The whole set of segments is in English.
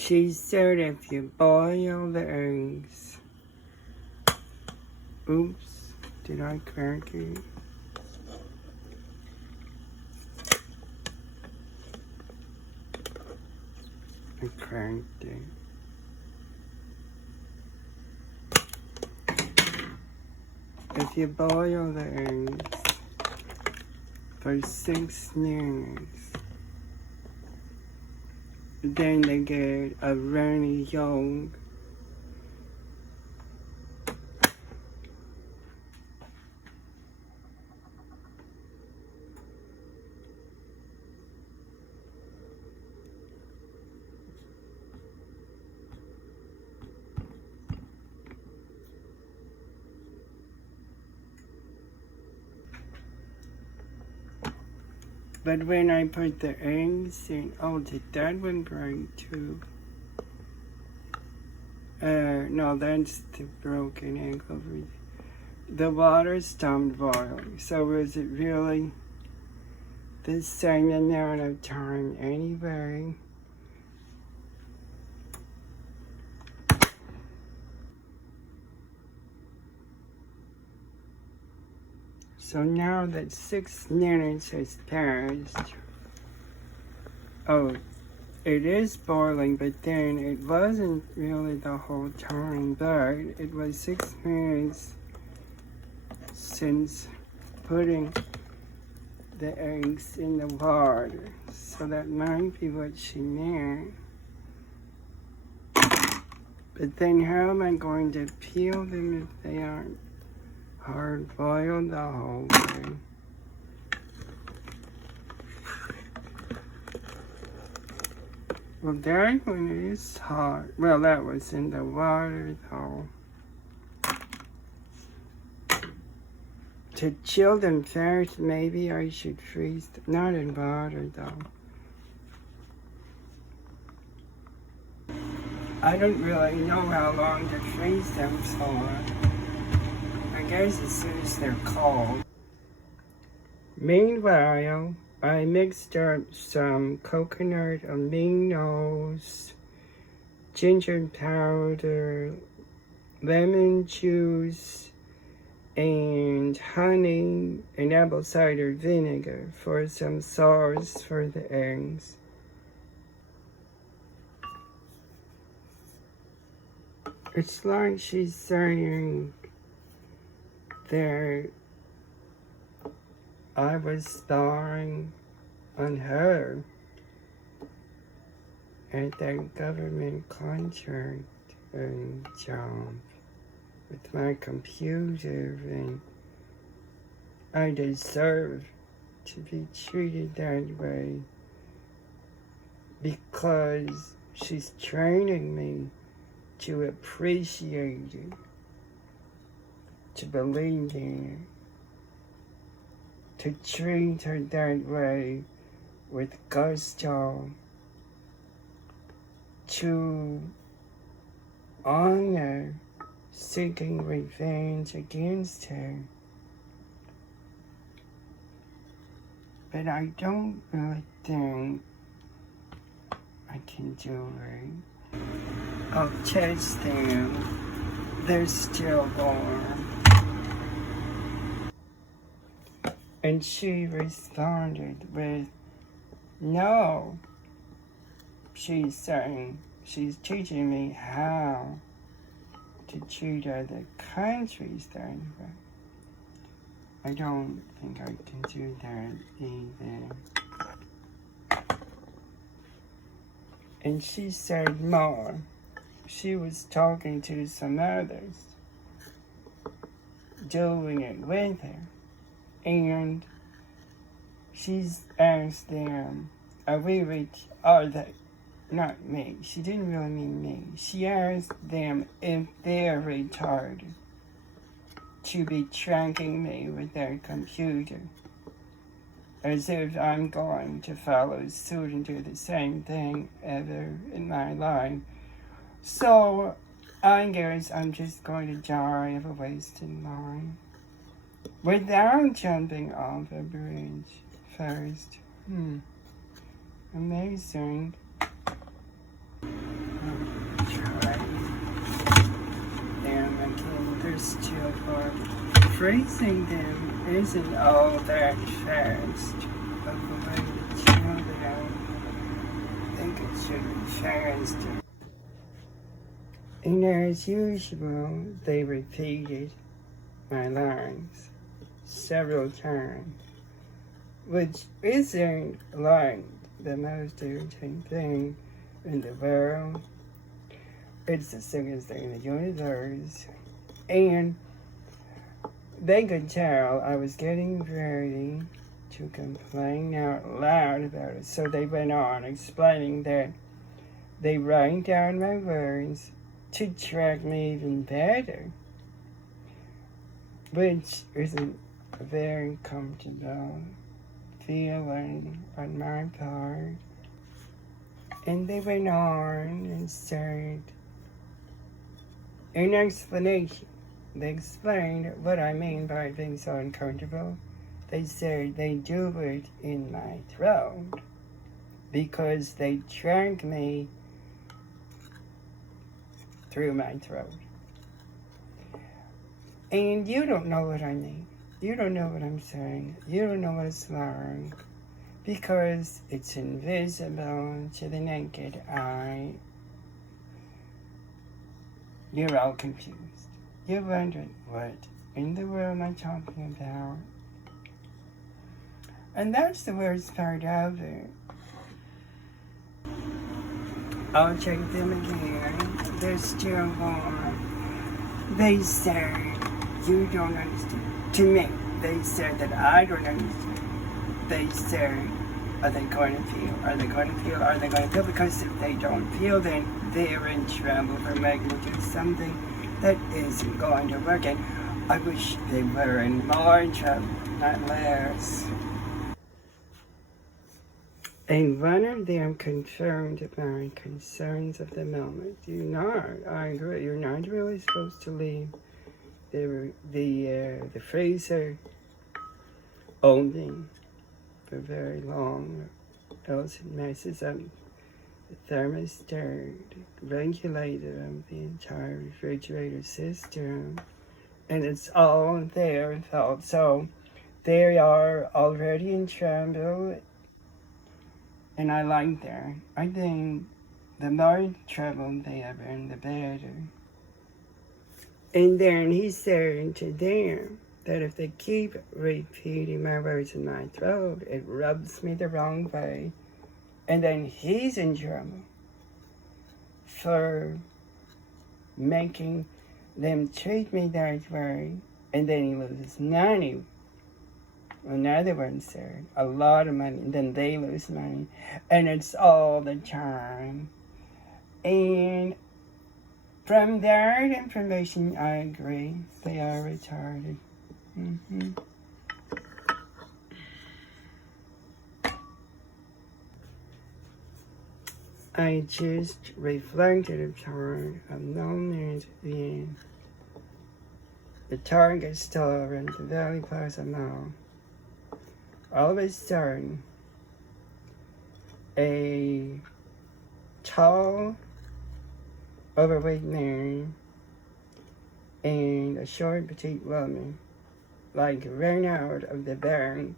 She said if you boil the eggs. Oops, did I crack it? I cracked it. If you boil the eggs for 6 minutes, then they get a runny yolk. But when I put the eggs in, oh, did that one break too? No, that's the broken egg over there. The water stopped boiling. So was it really the same amount of time anyway? So now that 6 minutes has passed, oh, it is boiling, but then it wasn't really the whole time, but it was 6 minutes since putting the eggs in the water. So that might be what she meant. But then how am I going to peel them if they aren't hard boiled the whole way? Well, that one is hot. Well, that was in the water though. To chill them first, maybe I should freeze them. Not in water though. I don't really know how long to freeze them for. I guess as soon as they're cold. Meanwhile, I mixed up some coconut aminos, ginger powder, lemon juice, and honey and apple cider vinegar for some sauce for the eggs. It's like she's saying that I was spying on her at that government contract job with my computer, and I deserve to be treated that way because she's training me to appreciate it, to believe in it, to treat her that way with gusto, to honor seeking revenge against her. But I don't really think I can do it. I'll test them. They're still warm. And she responded with, no. She's saying, she's teaching me how to treat other countries that way. I don't think I can do that either. And she said more. She was talking to some others, doing it with her. And she's asked them, are they, not me, she didn't really mean me. She asked them if they're retarded to be tracking me with their computer, as if I'm going to follow suit and do the same thing ever in my life. So I guess I'm just going to die of a wasted life without jumping off a bridge first. Amazing. chill part. Freezing them isn't all that fast of a way to chill them. I think it should be faster. And as usual, they repeated my lines several times, which isn't like the most irritating thing in the world. It's the sickest thing in the universe. And they could tell I was getting ready to complain out loud about it. So they went on explaining that they write down my words to track me even better, which isn't a very comfortable feeling on my part. And they went on and said, in explanation, they explained what I mean by being so uncomfortable. They said they do it in my throat because they track me through my throat. And you don't know what I mean. You don't know what I'm saying. You don't know what it's like because it's invisible to the naked eye. You're all confused. You're wondering, what in the world am I talking about? And that's the worst part of it. I'll check them again. They're still on. They said, you don't understand. To me, they said that I don't understand. They said, are they going to feel? Are they going to feel? Are they going to feel? Because if they don't feel, then they're in trouble for making me do something that isn't going to work. And I wish they were in more trouble, not less. And one of them confirmed my concerns of the moment. I agree, you're not really supposed to leave the freezer open for very long, else it messes up the thermostat regulator of the entire refrigerator system, and it's all their fault. So they are already in trouble, and I like that. I think the more trouble they are in, the better. And then he said to them that if they keep repeating my words in my throat, it rubs me the wrong way. And then he's in trouble for making them treat me that way. And then he loses money. Another one said, a lot of money. And then they lose money. And it's all the time. And from that information, I agree. They are retarded. Mm-hmm. I just reflected upon a moment in the Target store in the Valley Plaza Mall. All of a sudden, a tall, overweight man and a short, petite woman ran out of the bank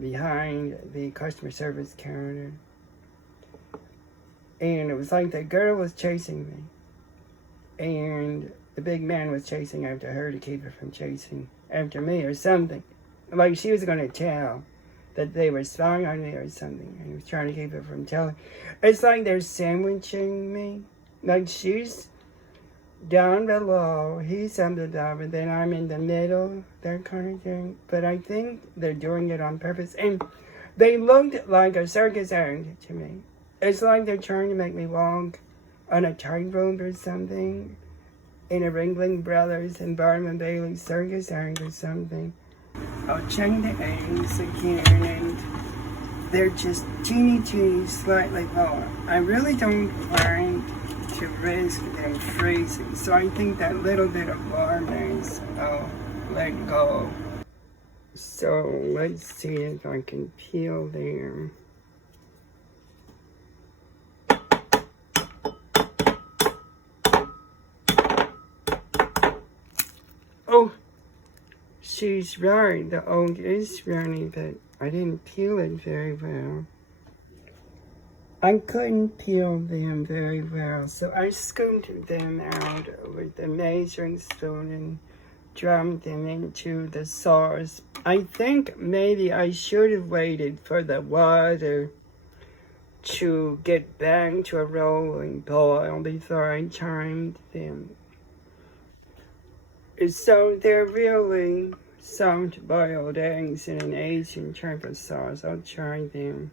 behind the customer service counter. And it was like the girl was chasing me. And the big man was chasing after her to keep her from chasing after me or something. Like she was going to tell that they were spying on me or something. And he was trying to keep her from telling. It's like they're sandwiching me. Like she's down below, he's on the top, and then I'm in the middle, that kind of thing. But I think they're doing it on purpose. And they looked like a circus act to me. It's like they're trying to make me walk on a tightrope or something in a Ringling Brothers and Barnum Bailey circus act or something. I'll check the eggs again, and they're just teeny, slightly lower. I really don't want to risk them freezing, so I think that little bit of warmness I'll let go. So let's see if I can peel them. she's right. The old is runny, but I didn't peel it very well. I couldn't peel them very well, so I scooped them out with the measuring spoon and drummed them into the sauce. I think maybe I should have waited for the water to get back to a rolling boil before I timed them. So they're really soft boiled eggs in an Asian type of sauce. I'll try them.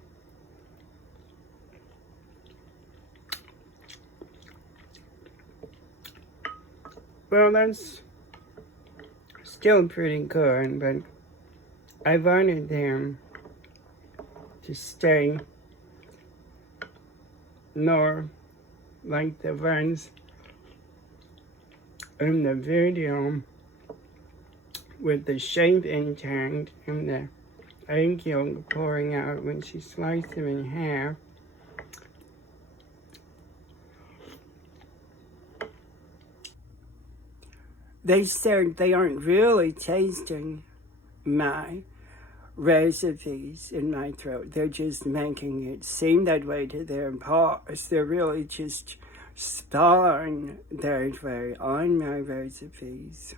Well, that's still pretty good, but I wanted them to stay more like the ones in the video with the shape intact and the egg yolk pouring out when she sliced them in half. They said they aren't really tasting my recipes in my throat. They're just making it seem that way to their boss. They're really just spawn that way on my recipes.